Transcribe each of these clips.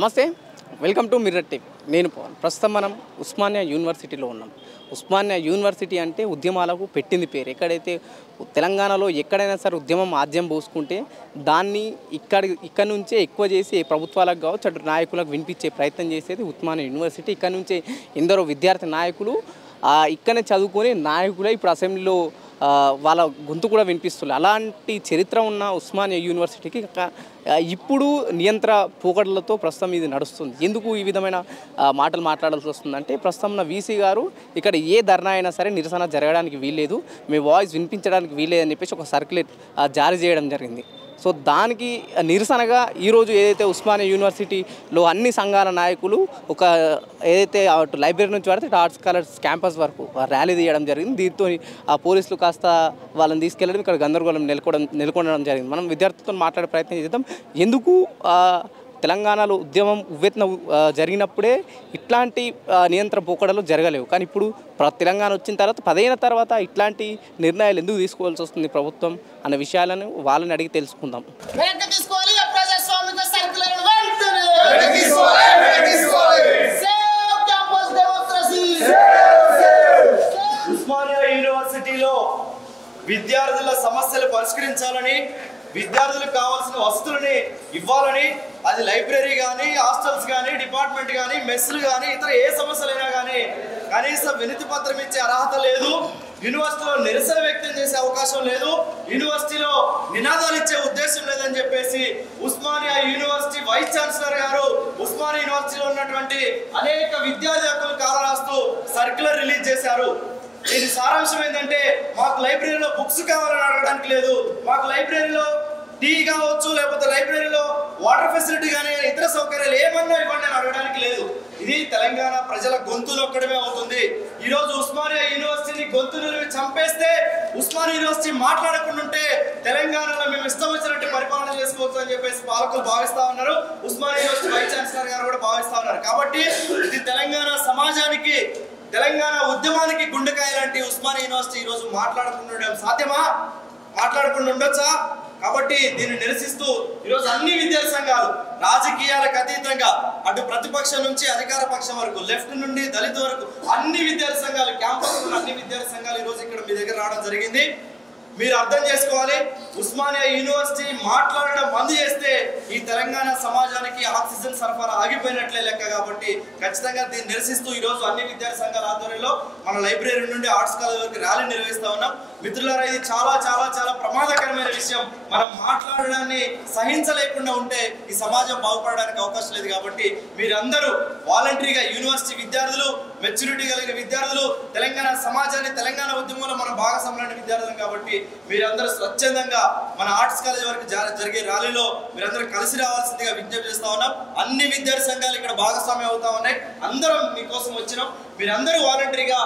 నమస్తే, welcome to mirror TV. నేను పవన్. ప్రస్తుతం మనం ఉస్మానియా యూనివర్సిటీలో ఉన్నాం. ఉస్మానియా యూనివర్సిటీ అంటే ఉద్యమాలకు పెట్టింది పేరు. ఎక్కడైతే తెలంగాణలో ఎక్కడైనా సరే ఉద్యమం ఆద్యం పోసుకుంటే దాన్ని ఇక్కడ నుంచే ఎక్కువ చేసి ప్రభుత్వాలకు కావచ్చు అటు నాయకులకు వినిపించే ప్రయత్నం చేసేది ఉస్మానియా యూనివర్సిటీ. ఇక్కడ నుంచే ఎందరో విద్యార్థి నాయకులు ఇక్కడనే చదువుకొని నాయకులే ఇప్పుడు అసెంబ్లీలో వాళ్ళ గొంతు కూడా వినిపిస్తుంది. అలాంటి చరిత్ర ఉన్న ఉస్మానియా యూనివర్సిటీకి ఇప్పుడు నియంత్ర పోకడలతో ప్రస్తుతం ఇది నడుస్తుంది. ఎందుకు ఈ విధమైన మాటలు మాట్లాడాల్సి వస్తుందంటే, ప్రస్తుతం ఉన్న వీసీ గారు ఇక్కడ ఏ ధర్నా అయినా సరే నిరసన జరగడానికి వీల్లేదు, మీ వాయిస్ వినిపించడానికి వీల్లేదని చెప్పేసి ఒక సర్క్యులేట్ జారీ చేయడం జరిగింది. సో దానికి నిరసనగా ఈరోజు ఏదైతే ఉస్మానియా యూనివర్సిటీలో అన్ని సంఘాల నాయకులు ఒక ఏదైతే అటు లైబ్రరీ నుంచి పడితే ఆర్ట్స్ కాలేజ్ క్యాంపస్ వరకు ర్యాలీ తీయడం జరిగింది. దీంతో ఆ పోలీసులు కాస్త వాళ్ళని తీసుకెళ్ళడం, ఇక్కడ గందరగోళం నెలకొనడం జరిగింది. మనం విద్యార్థులతో మాట్లాడే ప్రయత్నం చేద్దాం. ఎందుకు తెలంగాణలో ఉద్యమం ఉవ్వెత్తున జరిగినప్పుడే ఇట్లాంటి నియంత్రణ పోకడలు జరగలేవు, కానీ ఇప్పుడు తెలంగాణ వచ్చిన తర్వాత 10 ఏళ్ల తర్వాత ఇట్లాంటి నిర్ణయాలు ఎందుకు తీసుకోవాల్సి వస్తుంది ప్రభుత్వం అన్న విషయాలను వాళ్ళని అడిగి తెలుసుకుందాం. ఉస్మానియా యూనివర్సిటీలో విద్యార్థుల సమస్యలు పరిష్కరించాలని, విద్యార్థులకు కావాల్సిన వసతులని ఇవ్వాలని, అది లైబ్రరీ కానీ, హాస్టల్స్ కానీ, డిపార్ట్మెంట్ కానీ, మెస్లు కానీ, ఇతర ఏ సమస్యలైనా కానీ కనీసం వినతి పత్రం ఇచ్చే అర్హత లేదు. యూనివర్సిటీలో నిరసన వ్యక్తం చేసే అవకాశం లేదు, యూనివర్సిటీలో నినాదాలు ఇచ్చే ఉద్దేశం లేదని చెప్పేసి ఉస్మానియా యూనివర్సిటీ వైస్ ఛాన్సలర్ గారు ఉస్మానియా యూనివర్సిటీలో ఉన్నటువంటి అనేక విద్యార్థి హక్కులు కాలరాస్తూ సర్క్యులర్ రిలీజ్ చేశారు. దీని సారాంశం ఏంటంటే, మాకు లైబ్రరీలో బుక్స్ కావాలని అడగడానికి లేదు, మాకు లైబ్రరీలో టీ కావచ్చు, లేకపోతే లైబ్రరీలో వాటర్ ఫెసిలిటీ కానీ ఇతర సౌకర్యాలు ఏమన్నా ఇవ్వండి అని అడగడానికి లేదు. ఇది తెలంగాణ ప్రజల గొంతు నొక్కడమే అవుతుంది. ఈరోజు ఉస్మానియా యూనివర్సిటీని గొంతు నిలిపి చంపేస్తే, ఉస్మానియా యూనివర్సిటీ మాట్లాడకుండా ఉంటే తెలంగాణలో మేము ఇష్టం వచ్చినట్టు పరిపాలన చేసుకోవచ్చు అని చెప్పేసి పాలకులు భావిస్తా ఉన్నారు. ఉస్మానియా యూనివర్సిటీ వైస్ ఛాన్సలర్ గారు కూడా భావిస్తా ఉన్నారు. కాబట్టి ఇది తెలంగాణ సమాజానికి, తెలంగాణ ఉద్యమానికి గుండెకాయ లాంటి ఉస్మానియా యూనివర్సిటీ ఈరోజు మాట్లాడకుండా సాధ్యమా? మాట్లాడకుండా ఉండొచ్చా? కాబట్టి దీన్ని నిరసిస్తూ ఈరోజు అన్ని విద్యార్థి సంఘాలు రాజకీయాలకు అతీతంగా అటు ప్రతిపక్షం నుంచి అధికార పక్షం వరకు, లెఫ్ట్ నుండి దళిత వరకు అన్ని విద్యార్థి సంఘాలు, క్యాంపస్ ఉన్న అన్ని విద్యార్థి సంఘాలు ఈరోజు ఇక్కడ మీ దగ్గర రావడం జరిగింది. మీరు అర్థం చేసుకోవాలి, ఉస్మానియా యూనివర్సిటీ మాట్లాడడం బంద్ చేస్తే ఈ తెలంగాణ సమాజానికి ఆక్సిజన్ సరఫరా ఆగిపోయినట్లే లెక్క. కాబట్టి ఖచ్చితంగా దీన్ని నిరసిస్తూ ఈరోజు అన్ని విద్యార్థి సంఘాల ఆధ్వర్యంలో మన లైబ్రరీ నుండి ఆర్ట్స్ కాలేజ్ వరకు ర్యాలీ నిర్వహిస్తా ఉన్నాం. మిత్రులారా, ఇది చాలా చాలా చాలా ప్రమాదకరమైన విషయం. మనం మాట్లాడడాన్ని సహించలేకుండా ఉంటే ఈ సమాజం బాగుపడడానికి అవకాశం లేదు. కాబట్టి మీరందరూ వాలంటరీగా, యూనివర్సిటీ విద్యార్థులు, మెచ్యూరిటీ కలిగిన విద్యార్థులు, తెలంగాణ సమాజాన్ని, తెలంగాణ ఉద్యమంలో మన భాగస్వామ్యాన్ని విద్యార్థులు కాబట్టి మీరందరూ స్వచ్ఛందంగా మన ఆర్ట్స్ కాలేజ్ వరకు జరిగే ర్యాలీలో మీరందరూ కలిసి రావాల్సిందిగా విజ్ఞప్తి చేస్తా ఉన్నాం. అన్ని విద్యార్థి సంఘాలు ఇక్కడ భాగస్వామ్యం అవుతా ఉన్నాయి. అందరం మీకోసం వచ్చినాం. మీరందరూ వాలంటరీగా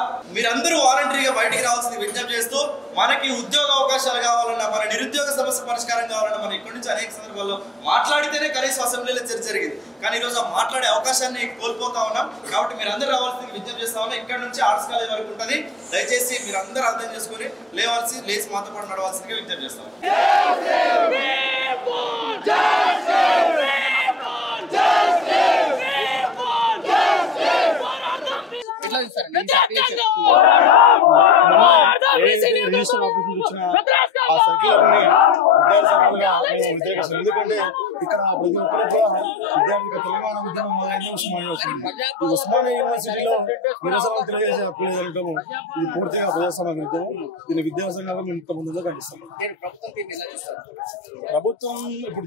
బయటికి రావాల్సింది విజ్ఞప్తి చేస్తూ, మనకి ఉద్యోగ అవకాశాలు కావాలన్నా, మన నిరుద్యోగ సమస్య పరిష్కారం కావాలన్నా మనం ఇక్కడి నుంచి అనేక సందర్భాల్లో మాట్లాడితేనే కనీసం అసెంబ్లీలో చర్చ జరిగింది. కానీ ఈరోజు ఆ మాట్లాడే అవకాశాన్ని కోల్పోతా ఉన్నాం. కాబట్టి మీరందరూ రావాల్సింది విజ్ఞప్తి చేస్తా ఉన్నాం. ఇక్కడ నుంచి ఆర్ట్స్ కాలేజ్ వరకు ఉంటుంది. దయచేసి మీరందరూ అర్థం చేసుకుని లేచి మాతో పాటు నడవాల్సిందిగా విజ్ఞప్తి చేస్తాం. ఎందుకంటే ఇక్కడ ప్రతి ఒక్కరు కూడా విద్యార్థి తెలంగాణ ఉద్యమం మొదలైంది ఉస్మానియా యూనివర్సిటీలో నిరసనలు తెలియజేయడం ఇది పూర్తిగా ప్రజాస్వామ్య విరుద్ధం. దీన్ని విద్యాసంఘాలు మేము ఇంత ముందుగా కనిపిస్తాం. ప్రభుత్వం ఇప్పుడు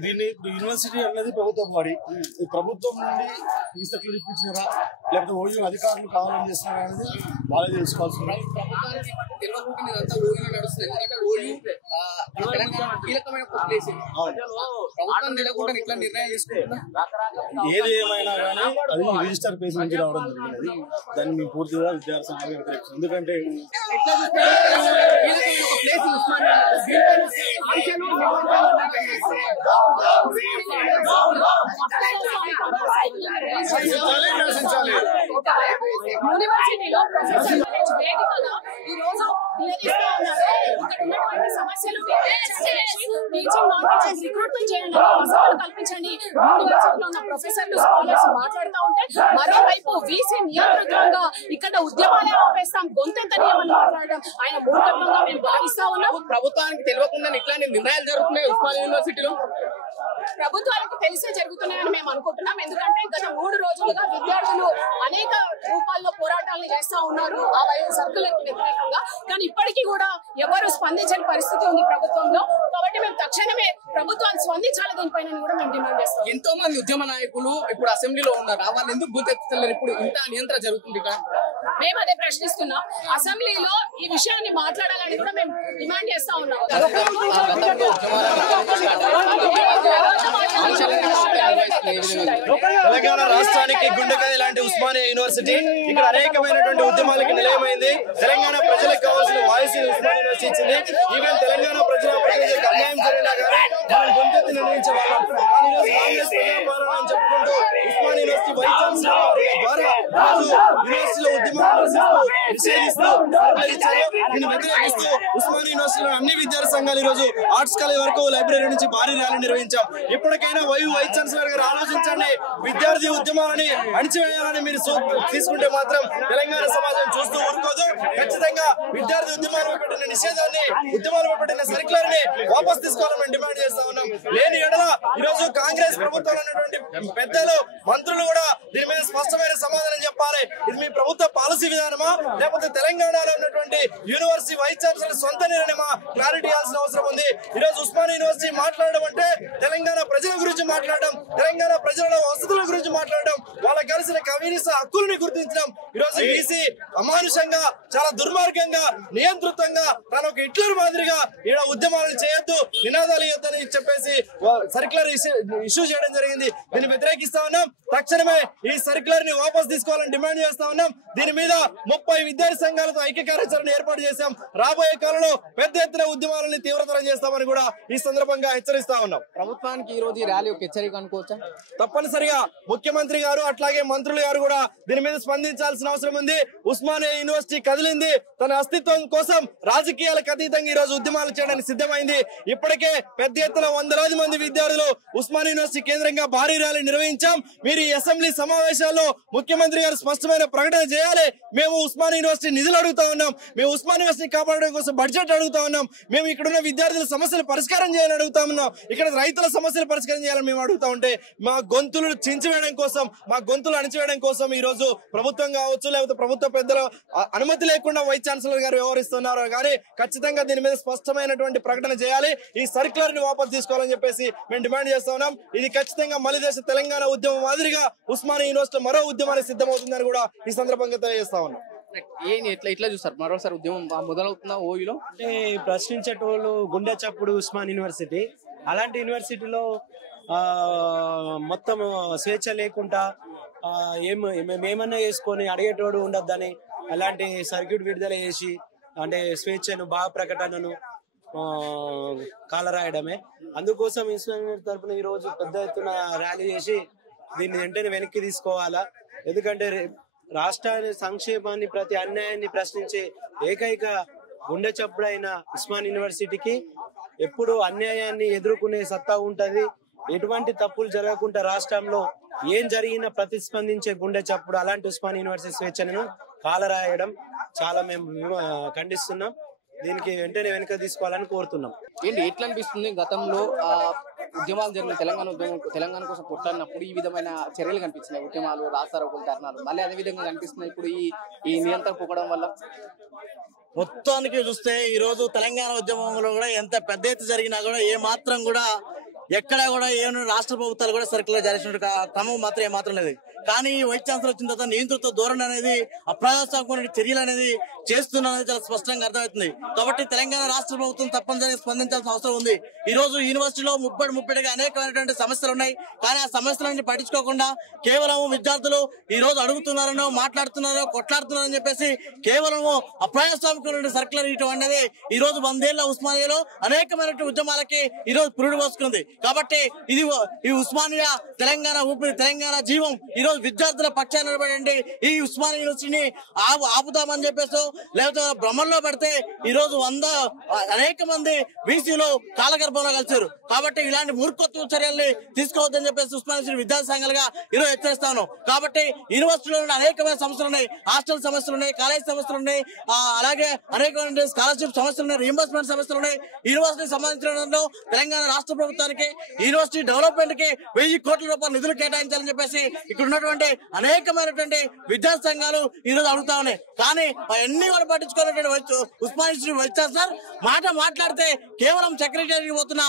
యూనివర్సిటీ అనేది ప్రభుత్వ బాడీ. ఈ ప్రభుత్వం నుండి ఫీజులు ఇప్పించినారా, లేకపోతే ఓయూ అధికారులు కావాలని చేస్తున్నారా అనేది వాళ్ళే తెలుసుకోవాల్సి ఉంది. ఏది ఏమైనా కానీ అది రిజిస్టర్ పేజ్ నుంచి రావడం జరిగినది. దాన్ని మేము పూర్తిగా విద్యార్థి సంఘాలు వ్యతిరేకిస్తాం. ఎందుకంటే యూనివర్సిటీలో ప్రొఫెసర్ వేదికగా ఈ రోజు నిలదీస్తా ఉన్నారు. ఇక్కడ ఉన్నటువంటి సమస్యలు టీచింగ్ నాన్ టీచింగ్ రిక్రూట్మెంట్ చేయండి, వసతులు కల్పించండి. యూనివర్సిటీలో ఉన్న ప్రొఫెసర్లు స్కాలర్స్ మాట్లాడుతూ ఉంటే మరోవైపు వీసీ నియంత్రితంగా ఇక్కడ ఉద్యమాలే ఆపేస్తాం, గొంతెంతనీయమని మాట్లాడడం ఆయన మూర్ఖత్వంగా మేము భావిస్తా ఉన్నాం. ప్రభుత్వానికి తెలియకుండా ఇట్లాంటి నిర్ణయాలు జరుగుతున్నాయి ఉస్మానియా యూనివర్సిటీలో. ప్రభుత్వాలకు తెలిసే జరుగుతున్నాయని మేము అనుకుంటున్నాం. ఎందుకంటే గత 3 రోజులుగా విద్యార్థులు అనేక రూపాల్లో పోరాటాలను చేస్తా ఉన్నారు ఆ సర్కులకు వ్యతిరేకంగా. కానీ ఇప్పటికీ కూడా ఎవరు స్పందించని పరిస్థితి ఉంది ప్రభుత్వంలో. కాబట్టి మేము తక్షణమే ప్రభుత్వాన్ని స్పందించాలి దీనిపైన కూడా మేము డిమాండ్ చేస్తాం. ఎంతో మంది ఉద్యమ నాయకులు ఇప్పుడు అసెంబ్లీలో ఉన్నారు, వాళ్ళు ఎందుకు గుర్తెత్తలేరు? ఇప్పుడు ఇంత నియంత్రణ జరుగుతుంది ఇక్కడ. మేము అదే ప్రశ్నిస్తున్నాం. అసెంబ్లీలో ఈ విషయాన్ని మాట్లాడాలని కూడా మేము డిమాండ్ చేస్తా ఉన్నాం. తెలంగాణ రాష్ట్రానికి గుండెకాయ లాంటి ఉస్మానియా యూనివర్సిటీ ఇక్కడ అనేకమైనటువంటి ఉద్యమాలకి నిలయమైంది. తెలంగాణ ప్రజలకు కావాల్సిన వాయిస్ ఉస్మానియా యూనివర్సిటీ ఇచ్చింది. ఈవెన్ తెలంగాణ ప్రజలకు అన్యాయం జరిగినా కానీ మనం గొంతెత్తి నిర్ణయించే వాళ్ళం. కానీ కాంగ్రెస్ ప్రజాపాలన అని చెప్పుకుంటూ ఉస్మానియా యూనివర్సిటీ వైస్ ఛాన్సలర్ ద్వారా యూనివర్సిటీలో ఉద్యమాలు నిషేధిస్తూ దీన్ని వ్యతిరేకిస్తూ ఉస్మానియా యూనివర్సిటీలో అన్ని విద్యార్థి సంఘాలు ఈ రోజు ఆర్ట్స్ కాలేజ్ వరకు లైబ్రరీ నుంచి భారీ ర్యాలీ నిర్వహించాం. ఇప్పటికైనా వైస్ ఛాన్సలర్ గారు ఆలోచించండి. విద్యార్థి ఉద్యమాలని అణిచివేయాలని మీరు తీసుకుంటే మాత్రం తెలంగాణ సమాజం చూస్తూ ఊరుకోదు. ఖచ్చితంగా విద్యార్థి ఉద్యమాలు పెట్టిన నిషేధాన్ని, ఉద్యమాలు పెట్టిన సర్క్యులర్ ని వాపస్ తీసుకోవాలని డిమాండ్ చేస్తా ఉన్నాం. లేని ఎడల ఈ రోజు కాంగ్రెస్ ప్రభుత్వంలో ఉన్నటువంటి పెద్దలు, మంత్రులు కూడా దీని మీద స్పష్టమైన సమాధానం చెప్పాలి. ఇది మీ ప్రభుత్వ పాలసీ విధానమా లేకపోతే తెలంగాణలో ఉన్నటువంటి యూనివర్సిటీ వైస్ ఛాన్సలర్ సొంత నిర్ణయమా? క్లారిటీ ఇవ్వాల్సిన అవసరం ఉంది. ఈ రోజు ఉస్మానియా యూనివర్సిటీ మాట్లాడడం అంటే తెలంగాణ ప్రజల గురించి మాట్లాడడం, తెలంగాణ ప్రజల వసతుల గురించి మాట్లాడడం, వాళ్ళకి కలిసిన కమ్యూనిస్ట్ హక్కుల్ని గుర్తించడం. ఈ రోజు ఈసీ అమానుషంగా, చాలా దుర్మార్గంగా, నియంత్రితంగా తన ఒక హిట్లర్ మాదిరిగా ఈడ ఉద్యమాలను చేయొద్దు, నినాదాలు ఇవ్వద్దని చెప్పేసి సర్క్యులర్ ఇష్యూ చేయడం జరిగింది. దీన్ని వ్యతిరేకిస్తా ఉన్నాం. తక్షణమే ఈ సర్క్యులర్ ని వాపస్ తీసుకోవాలని డిమాండ్ చేస్తా ఉన్నాం. దీని మీద 30 విద్యార్థి సంఘాలతో ఐక్య కార్యాచరణ ఏర్పాటు చేశాం. రాబోయే కాలంలో పెద్ద ఎత్తున ఉద్యమాలని తీవ్రతరం చేస్తామని కూడా ఈ సందర్భంగా హెచ్చరిస్తా ఉన్నాం. ప్రభుత్వానికి ఈ రోజు ఈ ర్యాలీ ఒక హెచ్చరిక అనుకోవచ్చా? తప్పనిసరిగా ముఖ్యమంత్రి గారు అట్లాగే మంత్రులు గారు కూడా దీని మీద స్పందించాల్సిన అవసరం ఉంది. ఉస్మానియా యూనివర్సిటీ కదిలింది. తన అస్తిత్వం కోసం రాజకీయాలకు అతీతంగా ఈ రోజు ఉద్యమాలు చేయడానికి సిద్ధమైంది. ఇప్పటికే పెద్ద ఎత్తున 100,000 మంది విద్యార్థులు ఉస్మానియా యూనివర్సిటీ కేంద్రంగా భారీ ర్యాలీ నిర్వహించాం. మీరు ఈ అసెంబ్లీ సమావేశాల్లో ముఖ్యమంత్రి గారు స్పష్టమైన ప్రకటన చేయాలి. మేము ఉస్మానియా యూనివర్సిటీ నిధులు అడుగుతా ఉన్నాం, మేము ఉస్మానియా యూనివర్సిటీ కాపాడడం కోసం బడ్జెట్ అడుగుతా ఉన్నాం, మేము ఇక్కడ ఉన్న విద్యార్థుల సమస్యలు పరిష్కారం చేయాలని అడుగుతా ఉన్నాం, ఇక్కడ రైతుల సమస్యలు పరిష్కారం చేయాలని మేము అడుగుతా ఉంటే మా గొంతులు చించివేయడం కోసం, మా గొంతులు అణిచివేయడం కోసం ఈ రోజు ప్రభుత్వం కావచ్చు లేకపోతే ప్రభుత్వ పెద్దల అనుమతి లేకుండా వైస్ ఛాన్సలర్ గారు వ్యవహరిస్తున్నారు. కానీ ఖచ్చితంగా దీని మీద స్పష్టమైనటువంటి ప్రకటన చేయాలి. ఈ సర్క్యులర్ ని వాపస్ తీసుకోవాలని చెప్పేసి మేము డిమాండ్ చేస్తా ఉన్నాం. ఇది ఖచ్చితంగా మళ్ళీ దేశ తెలంగాణ ఉద్యమం మాదిరిగా ఉస్మానియా యూనివర్సిటీ మరో ఉద్యమానికి సిద్ధమవుతుందని కూడా ఈ సందర్భంగా తెలియజేస్తా ఉన్నాం. ఎట్లా చూస్తారు? మరోసారి ఉద్యమం మొదలవుతుందా ఓయూలో? అంటే ప్రశ్నించేటోళ్ళు గుండె చప్పుడు ఉస్మాన్ యూనివర్సిటీ. అలాంటి యూనివర్సిటీలో మొత్తం స్వేచ్ఛ లేకుండా మేమన్నా చేసుకొని అడిగేటోడు ఉండొద్దని అలాంటి సర్క్యూట్ విడుదల చేసి అంటే స్వేచ్ఛను, భావ ప్రకటనను కాలరాయడమే. అందుకోసం ఇస్లాం తరఫున ఈ రోజు పెద్ద ఎత్తున ర్యాలీ చేసి దీన్ని వెంటనే వెనక్కి తీసుకోవాలా. ఎందుకంటే రాష్ట్రాన్ని సంక్షేమాన్ని, ప్రతి అన్యాయాన్ని ప్రశ్నించే ఏకైక గుండె చప్పుడైన ఉస్మాన్ యూనివర్సిటీకి ఎప్పుడు అన్యాయాన్ని ఎదుర్కొనే సత్తా ఉంటది. ఎటువంటి తప్పులు జరగకుండా రాష్ట్రంలో ఏం జరిగినా ప్రతిస్పందించే గుండె చప్పుడు అలాంటి ఉస్మాన్ యూనివర్సిటీ స్వేచ్ఛను కాలరాయడం చాలా మేము ఖండిస్తున్నాం. దీనికి వెంటనే వెనుక తీసుకోవాలని కోరుతున్నాం. ఏంటి ఎట్లా అనిపిస్తుంది? గతంలో ఉద్యమాలు జరిగిన తెలంగాణ కోసం కొట్లాడినప్పుడు ఈ విధమైన చర్యలు కనిపించినాయి, ఉద్యమాలు, రాస్తారోకులు, ధర్నాలు. మళ్ళీ అదే విధంగా కనిపిస్తున్నాయి ఇప్పుడు ఈ నియంత్రణ పోకడం వల్ల. మొత్తానికి చూస్తే ఈ రోజు తెలంగాణ ఉద్యమంలో కూడా ఎంత పెద్ద ఎత్తు జరిగినా కూడా ఏ మాత్రం కూడా ఎక్కడ కూడా ఏమైనా రాష్ట్ర ప్రభుత్వాలు కూడా సర్కులర్ జారీ చేసిన క్రమం మాత్రం ఏమాత్రం లేదు. కానీ వైస్ ఛాన్సలర్ వచ్చిన తర్వాత నియంత్రిత ధోరణి అనేది, అప్రజాస్వామిక చర్యలు అనేది చేస్తున్నది చాలా స్పష్టంగా అర్థమవుతుంది. కాబట్టి తెలంగాణ రాష్ట్ర ప్రభుత్వం తప్పనిసరిగా స్పందించాల్సిన అవసరం ఉంది. ఈ రోజు యూనివర్సిటీలో ముప్పటిగా అనేకమైనటువంటి సమస్యలు ఉన్నాయి. కానీ ఆ సమస్యలన్నీ పట్టించుకోకుండా కేవలం విద్యార్థులు ఈ రోజు అడుగుతున్నారనో, మాట్లాడుతున్నారో, కొట్లాడుతున్నారని చెప్పేసి కేవలము అప్రజాస్వామికమైన సర్కులర్ ఇవ్వడం అనేది ఈ రోజు 100 ఏళ్ల ఉస్మానియాలో అనేకమైనటువంటి ఉద్యమాలకి ఈ రోజు పురుడు పోసుకుంది. కాబట్టి ఇది ఈ ఉస్మానియా తెలంగాణ ఊపిరి, తెలంగాణ జీవం ఈ రోజు విద్యార్థుల పక్షాన నిలబడండి, ఈ ఉస్మానియా యూనివర్సిటీని ఆపుదామని చెప్పేసి లేకపోతే భ్రమంలో పెడితే ఈ రోజు అనేక మంది బీసీలు కాలగర్భంలో కలిసారు. కాబట్టి ఇలాంటి మూర్ఖత్వ చర్యల్ని తీసుకోవద్దని చెప్పేసి ఉస్మానియా విద్యార్థి సంఘాలుగా ఈరోజు హెచ్చరిస్తాను. కాబట్టి యూనివర్సిటీలో అనేకమైన సమస్యలు ఉన్నాయి, హాస్టల్ సమస్యలు ఉన్నాయి, కాలేజ్ సమస్యలు ఉన్నాయి, అలాగే అనేకమైన స్కాలర్షిప్ సమస్యలు ఉన్నాయి, రీఎంబర్స్మెంట్ సమస్యలు ఉన్నాయి. యూనివర్సిటీకి సంబంధించిన తెలంగాణ రాష్ట్ర ప్రభుత్వానికి యూనివర్సిటీ డెవలప్మెంట్ కి 1000 కోట్ల రూపాయల నిధులు కేటాయించాలని చెప్పేసి ఇక్కడ ఉన్నటువంటి అనేకమైనటువంటి విద్యార్థి సంఘాలు ఈ రోజు అడుగుతా ఉన్నాయి. కానీ అన్ని వాళ్ళు పట్టించుకున్నటువంటి ఉస్మానియా వైస్ ఛాన్సలర్ మాట్లాడితే కేవలం సెక్రటరీ పోతున్నా,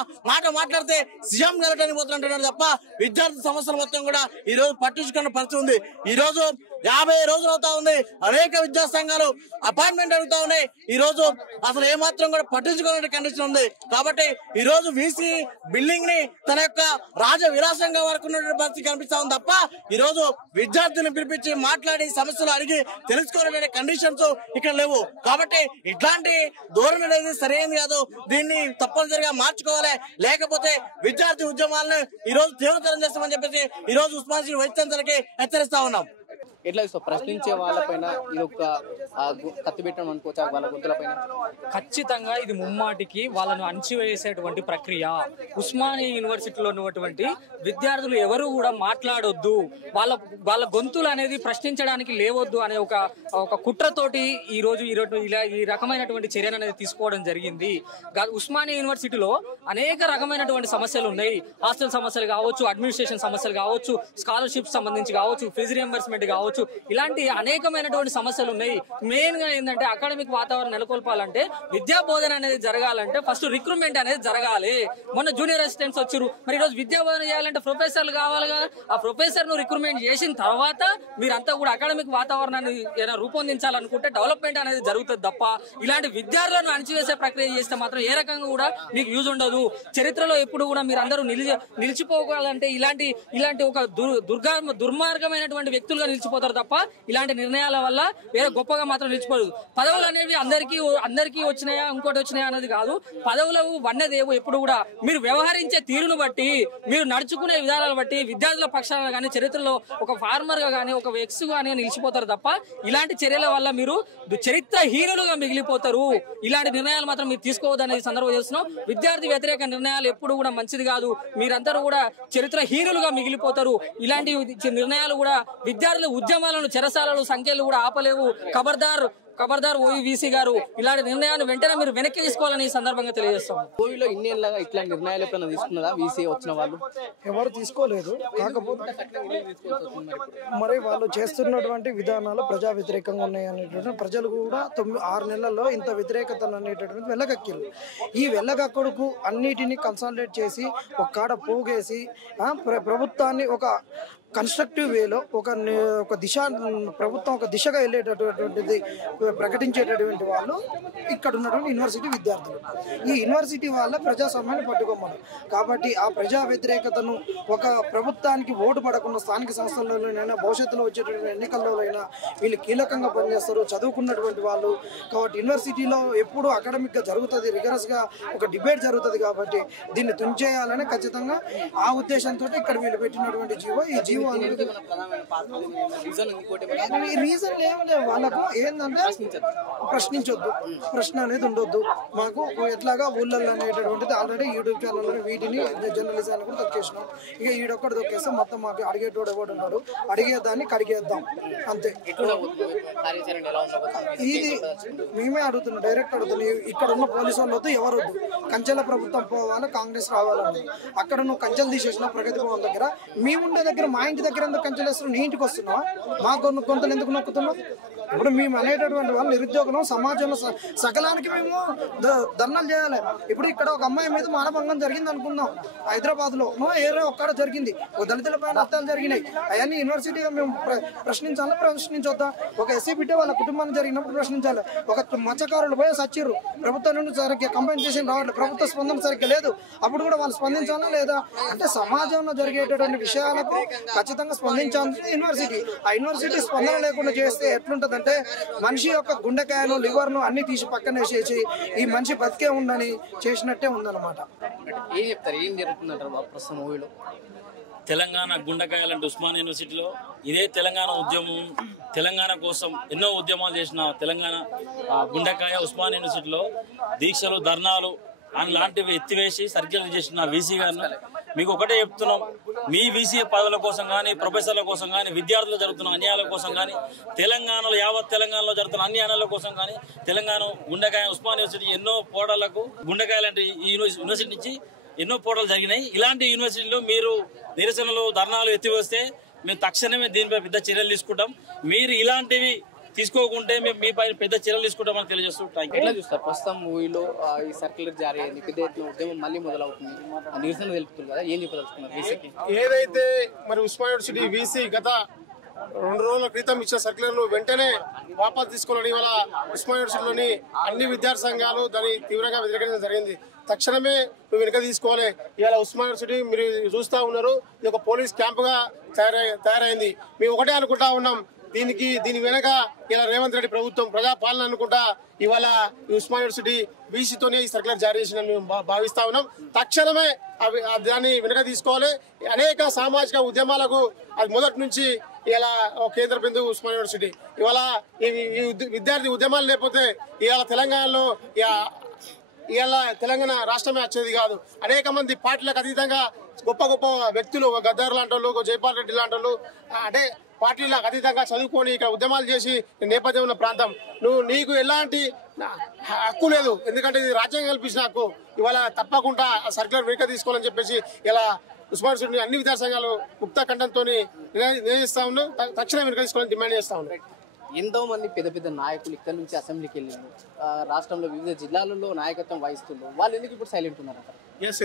మాట్లాడితే సీఎం గెలటానికి పోతున్నట్టు తప్ప విద్యార్థి సమస్యలు మొత్తం కూడా ఈ రోజు పట్టించుకున్న పరిస్థితి ఉంది. ఈ రోజు 50 రోజులు అవుతా ఉంది, అనేక విద్యార్థి సంఘాలు అపాయింట్మెంట్ అడుగుతా ఉన్నాయి. ఈ రోజు అసలు ఏమాత్రం కూడా పట్టించుకునే కండిషన్ ఉంది. కాబట్టి ఈ రోజు వీసీ బిల్డింగ్ ని తన యొక్క రాజ విలాసంగా వాడుకున్నటువంటి పరిస్థితి కనిపిస్తా ఉంది తప్ప ఈ రోజు విద్యార్థులను పిలిపించి మాట్లాడి సమస్యలు అడిగి తెలుసుకునే కండిషన్స్ ఇక్కడ లేవు. కాబట్టి ఇట్లాంటి ధోరణి అనేది సరైనది కాదు, దీన్ని తప్పనిసరిగా మార్చుకోవాలి. లేకపోతే విద్యార్థి ఉద్యమాలను ఈ రోజు తీవ్రతరం చేస్తామని చెప్పేసి ఈ రోజు ఉస్మానియా వైస్ ఛాన్సలర్కి హెచ్చరిస్తా ఉన్నాం. ఎట్లా ప్రశ్నించే వాళ్ళపైన ఇది ఒక కత్తి పెట్టడం అనుకోవచ్చా, వాళ్ళ గొంతుల పైన? ఖచ్చితంగా ఇది ముమ్మాటికి వాళ్ళను అణచివేసేటువంటి ప్రక్రియ. ఉస్మానియా యూనివర్సిటీలో ఉన్నటువంటి విద్యార్థులు ఎవరు కూడా మాట్లాడొద్దు, వాళ్ళ గొంతులు అనేది ప్రశ్నించడానికి లేవద్దు అనే ఒక కుట్రతోటి ఈ రోజు ఈ రకమైనటువంటి చర్యను అనేది తీసుకోవడం జరిగింది. ఉస్మానియా యూనివర్సిటీలో అనేక రకమైనటువంటి సమస్యలు ఉన్నాయి. హాస్టల్ సమస్యలు కావచ్చు, అడ్మినిస్ట్రేషన్ సమస్యలు కావచ్చు, స్కాలర్షిప్ సంబంధించి కావచ్చు, ఫీజు రియంబర్స్మెంట్ కావచ్చు, ఇలాంటి అనేకమైనటువంటి సమస్యలు ఉన్నాయి. మెయిన్ గా ఏంటంటే అకాడమిక్ వాతావరణం నెలకొల్పాలంటే, విద్యా బోధన అనేది జరగాలంటే ఫస్ట్ రిక్రూట్మెంట్ అనేది జరగాలి. మొన్న జూనియర్ అసిస్టెంట్స్ వచ్చారు, మరి ఈ రోజు విద్యా బోధన చేయాలంటే ప్రొఫెసర్లు కావాలి కదా. ఆ ప్రొఫెసర్ ను రిక్రూట్మెంట్ చేసిన తర్వాత మీరంతా కూడా అకాడమిక్ వాతావరణాన్ని రూపొందించాలనుకుంటే డెవలప్మెంట్ అనేది జరుగుతుంది తప్ప ఇలాంటి విద్యార్థులను అణచివేసే ప్రక్రియ చేస్తే మాత్రం ఏ రకంగా కూడా మీకు యూజ్ ఉండదు. చరిత్రలో ఎప్పుడు కూడా మీరు అందరూ నిలిచిపోవాలంటే ఇలాంటి ఒక దుర్మార్గమైనటువంటి వ్యక్తులుగా నిలిచిపోతారు తప్ప ఇలాంటి నిర్ణయాల వల్ల వేరే గొప్పగా మాత్రం నిలిచిపోదు. పదవులు అనేవి అందరికీ వచ్చినాయా ఇంకోటి వచ్చినాయా అనేది కాదు. పదవులు వన్నదేవు ఎప్పుడు కూడా మీరు వ్యవహరించే తీరును బట్టి, మీరు నడుచుకునే విధానాలు బట్టి విద్యార్థుల పక్షాన కానీ చరిత్రలో ఒక ఫార్మర్ గా కానీ ఒక ఎక్స్ గానీ నిలిచిపోతారు తప్ప ఇలాంటి చర్యల వల్ల మీరు చరిత్రహీనులుగా మిగిలిపోతారు. ఇలాంటి నిర్ణయాలు మాత్రం మీరు తీసుకోవద్దనేది సందర్భం చేస్తున్నాం. విద్యార్థి వ్యతిరేక నిర్ణయాలు ఎప్పుడు కూడా మంచిది కాదు. మీరందరూ కూడా చరిత్రహీనులుగా మిగిలిపోతారు. ఇలాంటి నిర్ణయాలు కూడా విద్యార్థుల ఉద్యమాలను చెరసాలలు సంఖ్యలు కూడా ఆపలేవు. ఖబర్దార్ ఓవీసీ గారు ఇలాంటి నిర్ణయాన్ని వెంటనే మీరు వెనక్కి తీసుకోవాలని ఈ సందర్భంగా తెలియజేస్తాం. ఓవీలో ఇన్నేళ్ళగా ఇట్లాంటి నిర్ణయాలు ఎప్పుడైనా తీసుకున్నదా వీసీ వచ్చిన వాళ్ళు? ఎవరు తీసుకోలేదు. కాకపోతే మరి వాళ్ళు చేస్తున్నటువంటి విధానాలు ప్రజా వ్యతిరేకంగా ఉన్నాయి అనేటువంటి ప్రజలు కూడా 6 నెలల్లో ఇంత వ్యతిరేకత అనేటటువంటి వెళ్ళగక్కిరు. ఈ వెళ్ళగక్కడుకు అన్నిటినీ కన్సాలిడేట్ చేసి ఒక కాడ పోగేసి ప్రభుత్వాన్ని ఒక కన్స్ట్రక్టివ్ వేలో ఒక ప్రభుత్వం ఒక దిశగా వెళ్ళేటటువంటిది ప్రకటించేటటువంటి వాళ్ళు ఇక్కడ ఉన్నటువంటి యూనివర్సిటీ విద్యార్థులు. ఈ యూనివర్సిటీ వాళ్ళ ప్రజాస్వామ్యాన్ని పట్టుకోమరు. కాబట్టి ఆ ప్రజా వ్యతిరేకతను ఒక ప్రభుత్వానికి ఓటు పడకుండా స్థానిక సంస్థల్లోనైనా భవిష్యత్తులో వచ్చేటటువంటి ఎన్నికల్లోనైనా వీళ్ళు కీలకంగా పనిచేస్తారు, చదువుకున్నటువంటి వాళ్ళు. కాబట్టి యూనివర్సిటీలో ఎప్పుడు అకాడమిక్గా జరుగుతుంది, రిగరస్గా ఒక డిబేట్ జరుగుతుంది. కాబట్టి దీన్ని తుంచేయాలని ఖచ్చితంగా ఆ ఉద్దేశంతో ఇక్కడ వీళ్ళు పెట్టినటువంటి జీవో ఈ రీజన్ ఏమలేదు. వాళ్ళకు ఏంటంటే ప్రశ్నించొద్దు, ప్రశ్న అనేది ఉండొద్దు. మాకు ఎట్లాగా ఊళ్ళల్లో అనేటటువంటిది ఆల్రెడీ యూట్యూబ్ ఛానల్లో వీటిని జర్నలిజాన్ని కూడా తొక్కేసినాం. ఇక ఈడొక్కడు తొక్కేస్తే మొత్తం మాకు అడిగేటోడు ఎవడు ఉన్నాడు, అడిగేదాన్ని కడిగేద్దాం అంతే. ఇది మేమే అడుగుతున్నాం, డైరెక్ట్ అడుగుతున్నాం. ఇక్కడ ఉన్న పోలీసు వాళ్ళతో ఎవరొద్దు, కంచెల ప్రభుత్వం పోవాలి, కాంగ్రెస్ రావాలని. అక్కడ నువ్వు కంచెలు తీసేసిన ప్రగతి భవన్ దగ్గర, మేముండే దగ్గర మా ఇంటి దగ్గర ఎందుకు కంచెలు వేస్తున్నావు? నీ ఇంటికి వస్తున్నావా? మా కొంతలు ఎందుకు నొక్కుతున్నావు? ఇప్పుడు మేము అనేటటువంటి వాళ్ళు నిరుద్యోగులు, సమాజంలో సకలానికి మేము ధర్నాలు చేయాలి. ఇప్పుడు ఇక్కడ ఒక అమ్మాయి మీద మానభంగం జరిగింది అనుకుందాం, హైదరాబాద్ లో ఏరే ఒక్కడ జరిగింది, దళితుల పైన హత్యలు జరిగినాయి. అవన్నీ యూనివర్సిటీగా మేము ప్రశ్నించాలి, ప్రశ్నించొద్దా? ఒక ఎస్సీ బిడ్డ వాళ్ళ కుటుంబానికి జరిగినప్పుడు ప్రశ్నించాలి. ఒక మత్స్యకారులు పోయి సచ్చిర్రు, ప్రభుత్వం నుండి సరిగ్గా కంపెన్సేషన్ రావట్లేదు, ప్రభుత్వ స్పందన సరిగ్గా లేదు, అప్పుడు కూడా వాళ్ళు స్పందించాలా లేదా? అంటే సమాజంలో జరిగేటటువంటి విషయాలకు ఖచ్చితంగా స్పందించాల్సింది యూనివర్సిటీ. ఆ యూనివర్సిటీ స్పందన లేకుండా చేస్తే ఎట్లుంటది అంటే మనిషి యొక్క గుండెకాయను, లివర్ను అన్ని తీసి పక్కన వేసేసి ఈ మనిషి బతికే ఉండని చేసినట్టే ఉందన్నమాట. ఏం చెప్తారు, ఏం జరుగుతుందంటారు ప్రస్తుతం మూవీలో? తెలంగాణ గుండెకాయాలంటే ఉస్మానియా యూనివర్సిటీలో ఇదే తెలంగాణ ఉద్యమం, తెలంగాణ కోసం ఎన్నో ఉద్యమాలు చేసిన తెలంగాణ గుండెకాయ ఉస్మానియా యూనివర్సిటీలో దీక్షలు, ధర్నాలు లాంటివి ఎత్తివేసి సర్కిల్ చేసిన వీసీ గారిని మీకు ఒకటే చెప్తున్నాం, మీ వీసీ పదవుల కోసం కానీ, ప్రొఫెసర్ల కోసం కానీ, విద్యార్థులు జరుగుతున్న అన్యాయాల కోసం కానీ, తెలంగాణలో యావత్ తెలంగాణలో జరుగుతున్న అన్యాయాల కోసం కానీ, తెలంగాణ గుండెకాయ ఉస్మానియా యూనివర్సిటీ ఎన్నో పోరాటాలకు గుండెకాయ లాంటి ఈ యూనివర్సిటీ నుంచి ఎన్నో పోరాటాలు జరిగినాయి. ఇలాంటి యూనివర్సిటీలో మీరు నిరసనలు, ధర్నాలు ఎత్తివేస్తే మేము తక్షణమే దీనిపై పెద్ద చర్యలు తీసుకుంటాం. మీరు ఇలాంటివి తీసుకోకుంటే మేము మీ పైన పెద్ద చర్యలు తీసుకుంటామని తెలియజేస్తాం. ఎట్లా చూస్తారు ప్రస్తుతం మూవీలో ఈ సర్క్యులర్ జారీ అయింది, పెద్ద ఎత్తున ఉద్యమం మళ్ళీ మొదలవుతుంది, నిరసన తెలుపుతుంది కదా, ఏం చెప్పదలుచుకున్నారు వీసీకి? ఏదైతే మరి ఉస్మానియా యూనివర్సిటీ వీసీ గత 2 రోజుల క్రితం ఇచ్చిన సర్క్యులర్లు వెంటనే వాపసు తీసుకోవాలని ఇవాళ ఉస్మానియా యూనివర్సిటీలోని అన్ని విద్యార్థి సంఘాలు దాన్ని తీవ్రంగా వ్యతిరేకించడం జరిగింది. తక్షణమే నువ్వు వెనుక తీసుకోవాలి. ఇవాళ ఉస్మానియా యూనివర్సిటీ మీరు చూస్తూ ఉన్నారు, ఇది ఒక పోలీస్ క్యాంపుగా తయారైంది. మేము ఒకటే అనుకుంటా ఉన్నాం, దీని వెనక ఇలా రేవంత్ రెడ్డి ప్రభుత్వం ప్రజాపాలన అనుకుంటా ఇవాళ ఉస్మానియా యూనివర్సిటీ బీసీతోనే ఈ సర్క్యులర్ జారీ చేసిన మేము భావిస్తా ఉన్నాం. తక్షణమే దాన్ని వెనక తీసుకోవాలి. అనేక సామాజిక ఉద్యమాలకు అది మొదటి నుంచి ఇలా కేంద్ర బిందువు ఉస్మానియా యూనివర్సిటీ. ఇవాళ ఈ విద్యార్థి ఉద్యమాలు లేకపోతే ఇవాళ తెలంగాణలో ఇవాళ తెలంగాణ రాష్ట్రమే వచ్చేది కాదు. అనేక మంది పార్టీలకు అతీతంగా గొప్ప గొప్ప వ్యక్తులు, గద్దార్ లాంటి వాళ్ళు, జైపాల్ రెడ్డి లాంటి వాళ్ళు, అంటే పార్టీలకు అతీతంగా చదువుకొని ఇక్కడ ఉద్యమాలు చేసి నేపథ్యం ఉన్న ప్రాంతం. నీకు ఎలాంటి హక్కు లేదు, ఎందుకంటే ఇది రాజ్యాంగం కల్పించిన హక్కు. ఇవాళ తప్పకుండా సర్క్యులర్ వెనుక తీసుకోవాలని చెప్పేసి ఇలా ఉస్మానియా యూనివర్సిటీ అన్ని విద్యార్థి సంఘాలు ముక్త ఖండంతో నిర్ణయిస్తా ఉన్నాం. తక్షణం వెనుక తీసుకోవాలని డిమాండ్ చేస్తా ఉన్నాం. ఎంతో మంది పెద్ద పెద్ద నాయకులు ఇక్కడ నుంచి అసెంబ్లీకి వెళ్ళారు, రాష్ట్రంలో వివిధ జిల్లాలలో నాయకత్వం వహిస్తున్నారు. వాళ్ళు ఎందుకు ఇప్పుడు సైలెంట్ ఉన్నారు?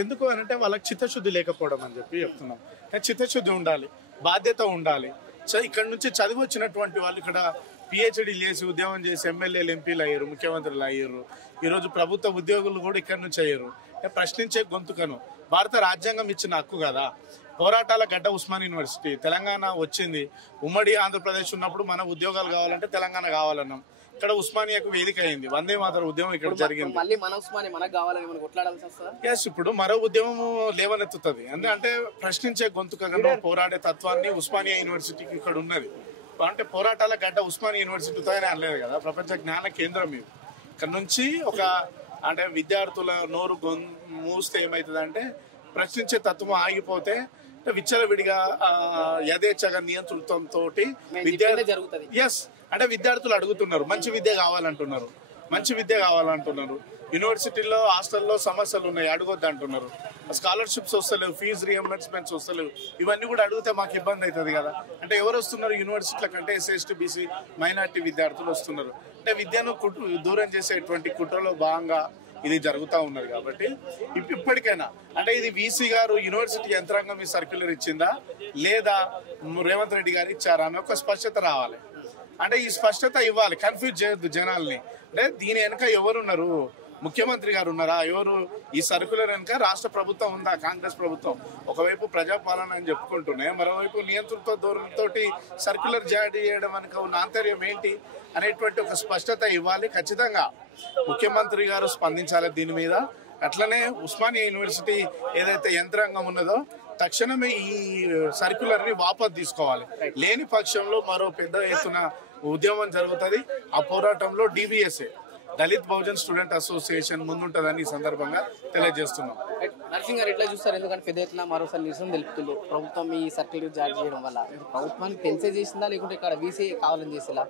ఎందుకు అని అంటే వాళ్ళకి చిత్తశుద్ధి లేకపోవడం అని చెప్పి చెప్తున్నాం. చిత్తశుద్ధి ఉండాలి, బాధ్యత ఉండాలి. ఇక్కడ నుంచి చదివి వచ్చినటువంటి వాళ్ళు ఇక్కడ పిహెచ్డీ చేసి ఉద్యోగం చేసి ఎమ్మెల్యేలు, ఎంపీలు అయ్యారు, ముఖ్యమంత్రులు అయ్యారు. ఈరోజు ప్రభుత్వ ఉద్యోగులు కూడా ఇక్కడ నుంచి అయ్యారు. ప్రశ్నించే గొంతుకను భారత రాజ్యాంగం ఇచ్చిన హక్కు కదా. పోరాటాల గడ్డ ఉస్మానియా యూనివర్సిటీ. తెలంగాణ వచ్చింది, ఉమ్మడి ఆంధ్రప్రదేశ్ ఉన్నప్పుడు మన ఉద్యోగాలు కావాలంటే తెలంగాణ కావాలన్నాం. ఇక్కడ ఉస్మానియాకు వేదిక అయింది, వందే మాతరం ఉద్యమం ఇక్కడ జరిగింది. మళ్ళీ మన ఉస్మానియా మనకు కావాలని మనం కొట్లాడాల్సి వస్తుందా? ఇప్పుడు మరో ఉద్యమం లేవనెత్తుతుంది. అంటే ప్రశ్నించే గొంతుకను, పోరాడే తత్వాన్ని ఉస్మానియా యూనివర్సిటీకి ఇక్కడ ఉన్నది. అంటే పోరాటాల గడ్డ ఉస్మానియా యూనివర్సిటీతో అనలేదు కదా, ప్రపంచ జ్ఞాన కేంద్రం. మేము ఇక్కడ నుంచి అంటే విద్యార్థుల నోరు మూస్తే ఏమవుతుంది అంటే ప్రశ్నించే తత్వం ఆగిపోతే విచ్చలవిడిగా యథేచ్ఛగా నియంతృత్వంతో అంటే విద్యార్థులు అడుగుతున్నారు, మంచి విద్య కావాలంటున్నారు. యూనివర్సిటీలో హాస్టల్లో సమస్యలు ఉన్నాయి, అడగొద్దు అంటున్నారు. స్కాలర్షిప్స్ వస్తలేవు, ఫీజు రియంబర్స్మెంట్స్ వస్తలేవు. ఇవన్నీ కూడా అడిగితే మాకు ఇబ్బంది అవుతుంది కదా. అంటే ఎవరు వస్తున్నారు యూనివర్సిటీల కంటే? ఎస్సీ, బీసీ, మైనార్టీ విద్యార్థులు వస్తున్నారు. అంటే విద్యను దూరం చేసేటువంటి కుట్రలో భాగంగా ఇది జరుగుతూ ఉన్నది. కాబట్టి ఇప్పటికైనా అంటే ఇది వీసీ గారు యూనివర్సిటీ యంత్రాంగం ఈ సర్క్యులర్ ఇచ్చిందా లేదా రేవంత్ రెడ్డి గారు ఇచ్చారా అని ఒక స్పష్టత రావాలి. అంటే ఈ స్పష్టత ఇవ్వాలి, కన్ఫ్యూజ్ చేయొద్దు జనాల్ని. అంటే దీని వెనక ఎవరున్నారు? ముఖ్యమంత్రి గారు ఉన్నారా? ఎవరు? ఈ సర్క్యులర్ వెనక రాష్ట్ర ప్రభుత్వం ఉందా? కాంగ్రెస్ ప్రభుత్వం ఒకవైపు ప్రజాపాలన అని చెప్పుకుంటూనే మరోవైపు నియంతృత్వ ధోరణితో సర్క్యులర్ జారీ చేయడం వెనక ఉన్న ఆంతర్యం ఏంటి అనేటువంటి ఒక స్పష్టత ఇవ్వాలి. ఖచ్చితంగా ముఖ్యమంత్రి గారు స్పందించాలి దీని మీద. అట్లనే ఉస్మానియా యూనివర్సిటీ ఏదైతే యంత్రాంగం ఉన్నదో తక్షణమే ఈ సర్క్యులర్ ని వాపసు తీసుకోవాలి. లేని పక్షంలో మరో పెద్ద ఎత్తున ఉద్యమం జరుగుతుంది. ఆ పోరాటంలో DBSA, Dalit Bahujan student association ముందుంటుందని ఈ సందర్భంగా తెలియజేస్తున్నాం. నర్సింగ్ గారు ఎట్లా చూస్తారు? ఎందుకంటే పెద్ద ఎత్తున మరోసారి నిరసన తెలుపుతున్నారు ప్రభుత్వం ఈ సర్క్యులర్ జారీ చేయడం వల్ల. ప్రభుత్వానికి తెలిసే చేసిందా లేకుంటే ఇక్కడ వీసీ కావాలని చేసేలా?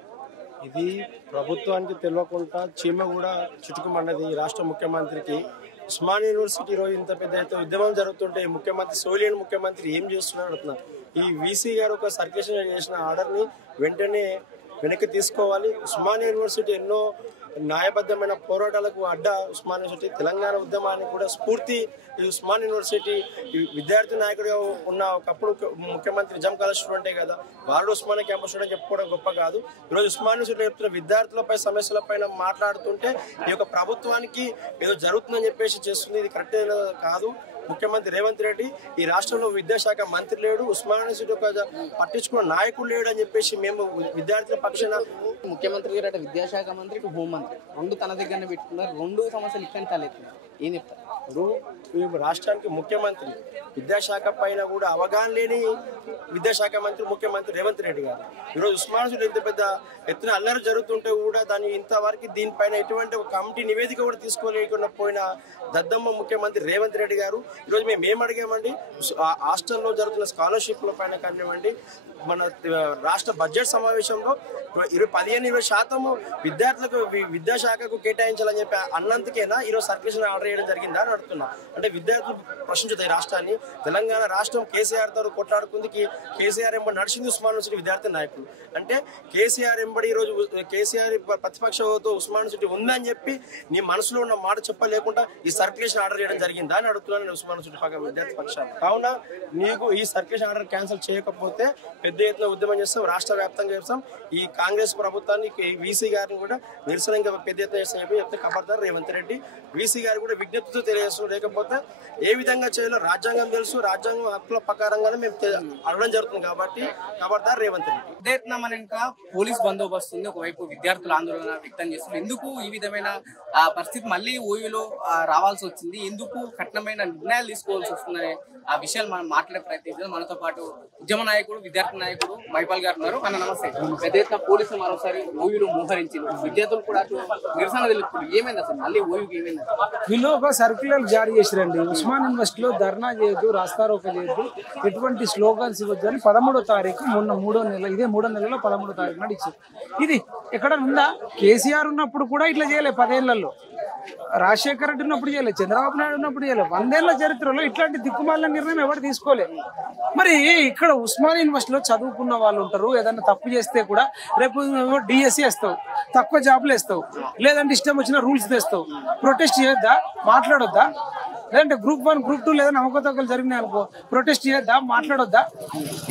ఇది ప్రభుత్వానికి తెలియకుండా చీమ కూడా చిటుకుమన్నది. రాష్ట్ర ముఖ్యమంత్రికి ఉస్మానియా యూనివర్సిటీ రోజు ఇంత పెద్ద ఎత్తున ఉద్యమం జరుగుతుంటే ముఖ్యమంత్రి సోలియన్ ముఖ్యమంత్రి ఏం చేస్తున్నారు అంటున్నారు. ఈ వీసీ గారు ఒక సర్క్యులేషన్ చేసిన ఆర్డర్ని వెంటనే వెనక్కి తీసుకోవాలి. ఉస్మానియా యూనివర్సిటీ ఎన్నో న్యాయబద్ధమైన పోరాటాలకు అడ్డ ఉస్మానియా యూనివర్సిటీ. తెలంగాణ ఉద్యమానికి కూడా స్ఫూర్తి ఈ ఉస్మానియా యూనివర్సిటీ. విద్యార్థి నాయకుడిగా ఉన్న ఒకప్పుడు ముఖ్యమంత్రి నిజాం కాలేజ్ స్టూడెంటే కదా, వారు ఉస్మానియా క్యాంపస్ స్టూడెంట్ చెప్పుకోవడం గొప్ప కాదు. ఈరోజు ఉస్మానియా యూనివర్సిటీలో చెప్తున్న విద్యార్థులపై సమస్యలపైన మాట్లాడుతుంటే ఈ యొక్క ప్రభుత్వానికి ఏదో జరుగుతుందని చెప్పేసి చేస్తుంది. ఇది కరెక్ట్ కాదు. ముఖ్యమంత్రి రేవంత్ రెడ్డి ఈ రాష్ట్రంలో విద్యాశాఖ మంత్రి లేడు, ఉస్మానియా యూనివర్సిటీ పట్టించుకున్న నాయకుడు లేడు అని చెప్పేసి మేము విద్యార్థుల పక్షాన ముఖ్యమంత్రి గారు విద్యాశాఖ మంత్రి, హోంమంత్రి రెండు తన దగ్గరనే పెట్టుకున్నారు. రెండు సమస్యలు ఇక్కడ తలెత్తున్నాయి. ఏం చెప్తారు? రాష్ట్రానికి ముఖ్యమంత్రి విద్యాశాఖ పైన కూడా అవగాహన లేని విద్యాశాఖ మంత్రి ముఖ్యమంత్రి రేవంత్ రెడ్డి గారు ఈరోజు ఉస్మానియా యూనివర్సిటీ ఇంత పెద్ద ఎత్తున అల్లరి జరుగుతుంటే కూడా దాన్ని ఇంతవరకు దీనిపైన ఎటువంటి ఒక కమిటీ నివేదిక కూడా తీసుకోలేకుండా పోయిన దద్దమ్మ ముఖ్యమంత్రి రేవంత్ రెడ్డి గారు ఈరోజు మేము ఏం అడిగామండి, హాస్టల్లో జరుగుతున్న స్కాలర్షిప్ల పైన కానివ్వండి, మన రాష్ట్ర బడ్జెట్ సమావేశంలో 15-20% విద్యార్థులకు విద్యాశాఖకు కేటాయించాలని చెప్పి అన్నందుకేనా ఈరోజు సర్క్యులేషన్ ఆర్డర్ చేయడం జరిగిందా అని అడుగుతున్నా. అంటే విద్యార్థులు ప్రశ్నించుతాయి రాష్ట్రాన్ని. తెలంగాణ రాష్ట్రం కేసీఆర్ తో కొట్లాడుకుంది, కేసీఆర్ ఎంబడి నడిచింది ఉస్మానియా యూనివర్సిటీ విద్యార్థి నాయకులు. అంటే కేసీఆర్ ఎంబడి ఈరోజు కేసీఆర్ ప్రతిపక్ష హోదాతో ఉస్మానియా యూనివర్సిటీ ఉందని చెప్పి నీ మనసులో ఉన్న మాట చెప్పలేకుండా ఈ సర్క్యులేషన్ ఆర్డర్ చేయడం జరిగిందా అని అడుగుతున్నాను ఉస్మానియా యూనివర్సిటీ విద్యార్థి పక్షాలు. కావున నీకు ఈ సర్క్యులేషన్ ఆర్డర్ క్యాన్సిల్ చేయకపోతే పెద్ద ఎత్తున ఉద్యమం చేస్తాం, రాష్ట్ర వ్యాప్తంగా చేస్తాం. ఈ కాంగ్రెస్ ప్రభుత్వాన్ని వీసీ గారిని కూడా నిరసన ఇంకా పెద్ద ఎత్తున చేస్తాం చెప్తే ఖబర్దార్ రేవంత్ రెడ్డి. వీసీ గారు కూడా విజ్ఞప్తితో తెలియజేస్తున్నారు. లేకపోతే ఏ విధంగా చేయాలో రాజ్యాంగం తెలుసు, రాజ్యాంగం హక్కుల ప్రకారంగానే మేము అడగడం జరుగుతుంది కాబట్టి ఖబర్దార్ రేవంత్ రెడ్డి. పెద్ద ఎత్తున మన ఇంకా పోలీస్ బందోబస్తు ఉంది, ఒకవైపు విద్యార్థులు ఆందోళన వ్యక్తం చేస్తున్నారు. ఎందుకు ఈ విధమైన పరిస్థితి మళ్ళీ ఓయూలో రావాల్సి వచ్చింది, ఎందుకు కఠినమైన నిర్ణయాలు తీసుకోవాల్సి వస్తుందనే ఆ విషయాలు మనం మాట్లాడే ప్రయత్నించాం. మనతో పాటు ఉద్యమ నాయకుడు, విద్యార్థి నాయకుడు మైపాల్ గారు ఉన్నారు. అన్న నమస్తే. పెద్ద ఎత్తున పోలీసులు మరోసారి ఓయూలో మోహరించింది, విద్యార్థులు కూడా నిరసన తెలుపుతున్నారు. ఏమైంది అసలు మళ్ళీ ఓయూకి ఏమైంది? వీళ్ళు ఒక సర్క్యులర్ జారీ చేసిరండి, ఉస్మానియా యూనివర్సిటీలో ధర్నా చేయొద్దు, రాస్తారోక చేయొద్దు, ఎటువంటి స్లోగన్స్ ఇవ్వద్దు అని 13వ తారీఖు మొన్న 3వ నెల, ఇదే 3వ నెలలో 13వ తారీఖు నాడు ఇచ్చారు. ఇది ఎక్కడ ఉందా? కేసీఆర్ ఉన్నప్పుడు కూడా ఇట్లా చేయలేదు, 10 ఏళ్లలో. రాజశేఖర్ రెడ్డి ఉన్నప్పుడు చేయలేదు, చంద్రబాబు నాయుడు ఉన్నప్పుడు చేయలేదు. 100 ఏళ్ల చరిత్రలో ఇట్లాంటి దిక్కుమాలిన నిర్ణయం ఎవరు తీసుకోలేదు. మరి ఇక్కడ ఉస్మానియా యూనివర్సిటీలో చదువుకున్న వాళ్ళు ఉంటారు, ఏదైనా తప్పు చేస్తే కూడా రేపు డిఎస్సి వేస్తావు, తక్కువ జాబులు వేస్తావు, లేదంటే ఇష్టం వచ్చిన రూల్స్ తెస్తావు. ప్రొటెస్ట్ చేయొద్దా? మాట్లాడొద్దా? లేదంటే గ్రూప్ 1 గ్రూప్ 2 లేదని అవకతవకలు జరిగినాయి అనుకో, ప్రొటెస్ట్ చేయొద్దా? మాట్లాడొద్దా?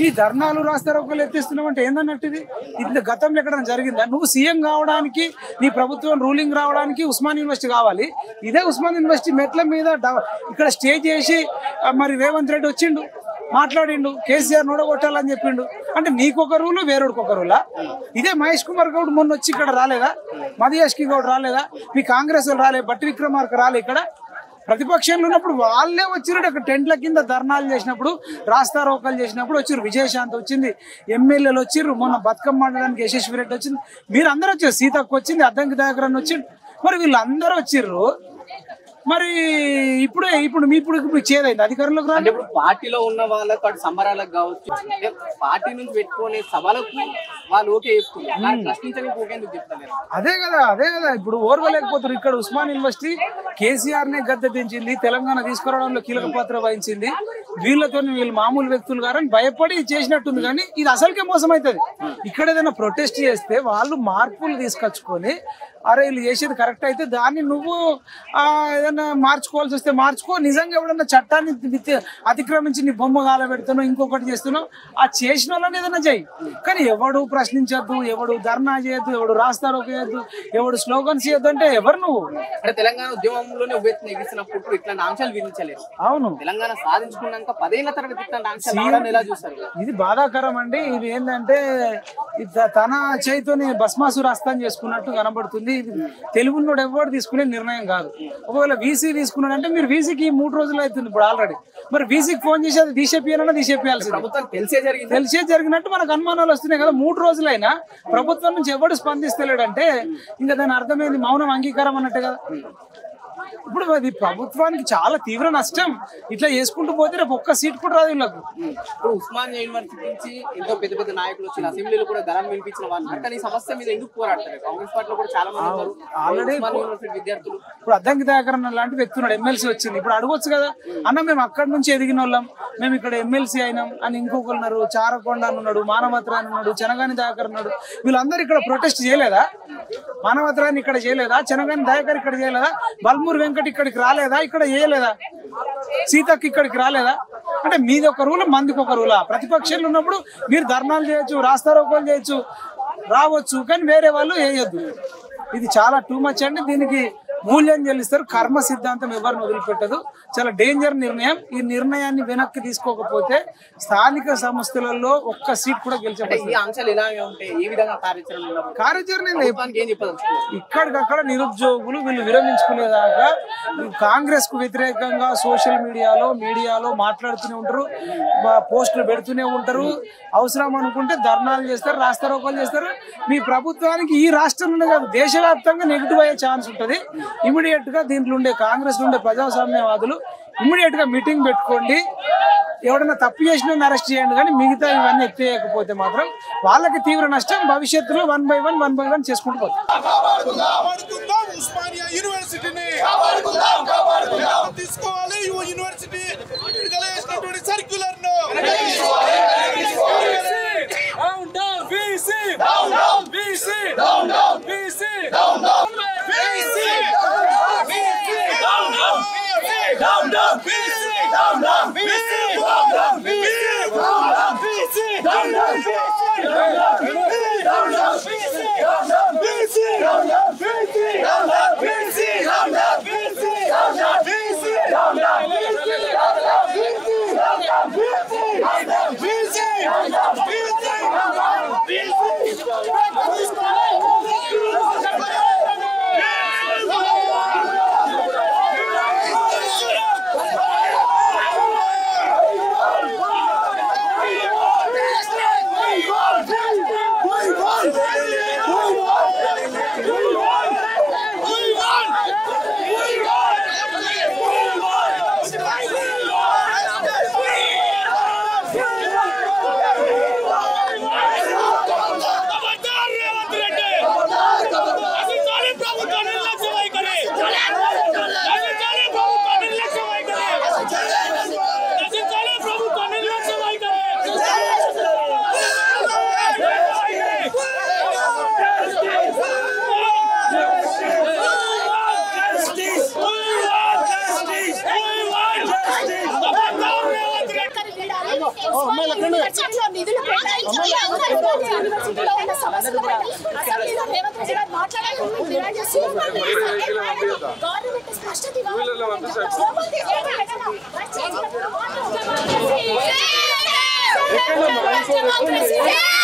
ఈ ధర్నాలు రాస్తారోకలు ఎత్తిస్తున్నావు అంటే ఏందన్నట్టు ఇది? ఇంత గతంలో ఎక్కడైనా జరిగిందా? నువ్వు సీఎం కావడానికి, నీ ప్రభుత్వం రూలింగ్ రావడానికి ఉస్మానియా యూనివర్సిటీ కావాలి. ఇదే ఉస్మానియా యూనివర్సిటీ మెట్ల మీద ఇక్కడ స్టే చేసి మరి రేవంత్ రెడ్డి వచ్చిండు, మాట్లాడిండు, కేసీఆర్ నోడగొట్టాలని చెప్పిండు. అంటే నీకొక రూలు, వేరేడికి ఒక రూలా? ఇదే మహేష్ కుమార్ గౌడ్ మొన్న వచ్చి ఇక్కడ రాలేదా? మధుయాష్కి గౌడ్ రాలేదా? మీ కాంగ్రెస్ వాళ్ళు రాలే, బట్టి విక్రమార్క రాలే? ఇక్కడ ప్రతిపక్షంలో ఉన్నప్పుడు వాళ్ళే వచ్చిర్రు. అక్కడ టెంట్ల కింద ధర్నాలు చేసినప్పుడు, రాస్తారోకలు చేసినప్పుడు వచ్చిర్రు. విజయశాంతి వచ్చింది, ఎమ్మెల్యేలు వచ్చిర్రు, మొన్న బతుకమ్మ మండలానికి యశస్వి రెడ్డి వచ్చింది, మీరు అందరూ వచ్చారు, సీతకు వచ్చింది, అద్దంకి దయాకరన్ వచ్చిండు. మరి వీళ్ళందరూ వచ్చిర్రు. మరి ఇప్పుడు చేదైంది అధికారంలోకి రాదు. ఇప్పుడు పార్టీలో ఉన్న వాళ్ళకు అటు సంబరాలకు కావచ్చు, పార్టీ నుంచి పెట్టుకునే సభలకు వాళ్ళు ఓకే చెప్తున్నారు, ప్రశ్నించడానికి ఓకే ఎందుకు చెప్తారు? అదే కదా ఇప్పుడు ఓర్వలేకపోతారు. ఇక్కడ ఉస్మానియా యూనివర్సిటీ కేసీఆర్ నే గద్దె దించింది, తెలంగాణ తీసుకురావడంలో కీలక పాత్ర వహించింది. వీళ్ళు మామూలు వ్యక్తులు గారని భయపడి చేసినట్టుంది. కానీ ఇది అసలుకే మోసం అవుతుంది. ఇక్కడ ఏదైనా ప్రొటెస్ట్ చేస్తే వాళ్ళు మార్పులు తీసుకొచ్చుకొని, అరే వీళ్ళు చేసేది కరెక్ట్ అయితే దాన్ని నువ్వు ఏదైనా మార్చుకోవాల్సి వస్తే మార్చుకో. నిజంగా ఎవడన్నా చట్టాన్ని అతిక్రమించి నీ బొమ్మ గాల పెడుతున్నావు, ఇంకొకటి చేస్తున్నావు, ఆ చేసిన వాళ్ళని ఏదైనా చేయి. కానీ ఎవడు ప్రశ్నించద్దు, ఎవడు ధర్నా చేయొద్దు, ఎవడు రాస్తారోక చేయొద్దు, ఎవడు స్లోగన్స్ చేయొద్దు. అంటే ఎవరు నువ్వు? అంటే తెలంగాణ ఉద్యమంలోనే ఎగిసినప్పుడు ఇట్లాంటి అంశాలు విధించలేదు. అవును, తెలంగాణ సాధించుకున్నాక 10 ఏళ్ల తర్వాత ఇట్లాంటి అంశాలు ఎలా చూస్తారు? ఇది బాధాకరం అండి. ఇది ఏంటంటే తన చేతితోని భస్మాసుర హస్తం చేసుకున్నట్టు కనబడుతుంది. ఇది తెలుగున్నోడు ఎవరు తీసుకునే నిర్ణయం కాదు. ఒకవేళ వీసీ తీసుకున్నాడు అంటే మీరు వీసీకి 3 రోజులు అవుతుంది ఇప్పుడు ఆల్రెడీ. మరి వీసీకి ఫోన్ చేసి అది తీసేపియాలన్నా తీసేపియాల్సింది. ప్రభుత్వం తెలిసే జరిగినట్టు మనకు అనుమానాలు వస్తున్నాయి కదా. 3 రోజులైనా ప్రభుత్వం నుంచి ఎవడు స్పందిస్తలేడంటే ఇంకా దాని అర్థమైంది మౌనం అంగీకారం అన్నట్టు కదా. ఇప్పుడు అది ప్రభుత్వానికి చాలా తీవ్ర నష్టం. ఇట్లా చేసుకుంటూ పోతే రేపు ఒక్క సీట్ కూడా రాదు వీళ్ళకు. ఇప్పుడు ఉస్మానియా యూనివర్సిటీ నుంచి ఎంతో పెద్ద పెద్ద నాయకులు వచ్చిన అసెంబ్లీలో కూడా గలం వినిపించిన వాళ్ళు, కానీ ఈ సమస్య మీద ఎందుకు పోరాడతారు? కాంగ్రెస్ పార్టీలో కూడా చాలా మంది ఉన్నారు ఆల్రెడీ యూనివర్సిటీ విద్యార్థులు. ఇప్పుడు అద్దంకి దయాకరన్ లాంటి వ్యక్తి ఉన్నాడు, ఎమ్మెల్సీ వచ్చింది. ఇప్పుడు అడగొచ్చు కదా, అన్న మేము అక్కడి నుంచి ఎదిగిన వాళ్ళం, మేము ఇక్కడ ఎమ్మెల్సీ అయినాం అని. ఇంకొకరు ఉన్నారు, చారకొండ అని ఉన్నాడు, మానవత్రాన్ని ఉన్నాడు, చెనగాని దయాకర్ ఉన్నాడు. వీళ్ళందరూ ఇక్కడ ప్రొటెస్ట్ చేయలేదా? మానవత్రాన్ని ఇక్కడ చేయలేదా? చెనగాని దయాకర్ ఇక్కడ చేయలేదా? బల్మూరు వెంకట్ ఇక్కడికి రాలేదా? ఇక్కడ చేయలేదా? సీతకి ఇక్కడికి రాలేదా? అంటే మీది ఒక రూల్, మందికి ఒక రూలా? ప్రతిపక్షాలు ఉన్నప్పుడు మీరు ధర్నాలు చేయొచ్చు, రాస్తారోకోలు చేయొచ్చు, రావచ్చు, కానీ వేరే వాళ్ళు వేయొద్దు. ఇది చాలా టూ మచ్ అండి. దీనికి మూల్యం చెల్లిస్తారు. కర్మ సిద్ధాంతం ఎవరిని వదిలిపెట్టదు. చాలా డేంజర్ నిర్ణయం. ఈ నిర్ణయాన్ని వెనక్కి తీసుకోకపోతే స్థానిక సంస్థలలో ఒక్క సీట్ కూడా గెలిచే అంశాలు ఇలాగే ఉంటాయి. ఈ విధంగా కార్యాచరణ ఇక్కడికక్కడ నిరుద్యోగులు వీళ్ళు విరమించుకునేదాకా కాంగ్రెస్ కు వ్యతిరేకంగా సోషల్ మీడియాలో మాట్లాడుతూనే ఉంటారు, పోస్టులు పెడుతూనే ఉంటారు. అవసరం అనుకుంటే ధర్నాలు చేస్తారు, రాస్తారోకోలు చేస్తారు. మీ ప్రభుత్వానికి ఈ రాష్ట్రంలో కాదు దేశవ్యాప్తంగా నెగిటివ్ అయ్యే ఛాన్స్ ఉంటుంది. ఇమీడియట్ గా దీంట్లో ఉండే కాంగ్రెస్ ఉండే ప్రజాస్వామ్యవాదులు ఇమీడియట్ గా మీటింగ్ పెట్టుకోండి. ఎవడన్నా తప్పు చేసిన అరెస్ట్ చేయండి, కానీ మిగతా ఇవన్నీ ఎత్తేయకపోతే మాత్రం వాళ్ళకి తీవ్ర నష్టం. భవిష్యత్తులో 1 by 1 చేసుకుంటూ పోతాం. గవర్నమెంట్